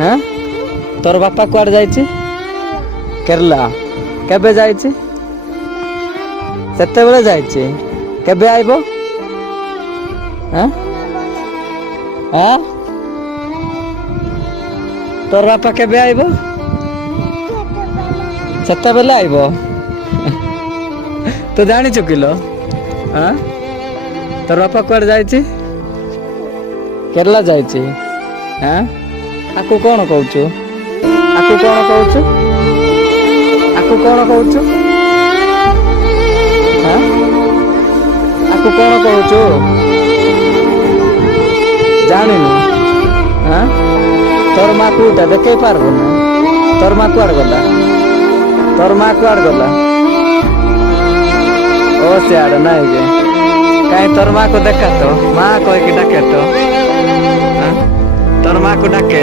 হ্যাঁ তোর বাপা কুଆଡେ ଯାଇଛି କେରଲା କେବେ ଯାଇଛି ସେତେବେଳେ ଯାଇଛି କେବେ ଆଇବ ହଁ ହଁ ତୋର ବାପା କେବେ ଆଇବ ସେତେବେଳେ ଆଇବ ତୁ ଜାଣିଛୁ କିଲୋ ହଁ ତୋର ବାପା କୁଆଡେ ଯାଇଛି କେରଲା ଯାଇଛି ହଁ ଆକୁ କଣ କହୁଛୁ ଆକୁ କଣ କହୁଛୁ ଆକୁ କଣ କହୁଛୁ ହଁ ଆକୁ କଣ କହୁଛୁ ଜାଣିନୁ ହଁ ତୋର ମା କୋଉଟା ଦେଖେଇ ପାରବୁନି ତୋର ମା କୁଆଡେ ଗଲା ତୋର ମା କୁଆଡେ ଗଲା ଓ ସିଆଡେ ନାଇଁ କି କାହିଁ ତୋର ମାକୁ ଦେଖା ତ ମା କହିକି ଡାକେ ତ ତୋର ମାକୁ ଡାକେ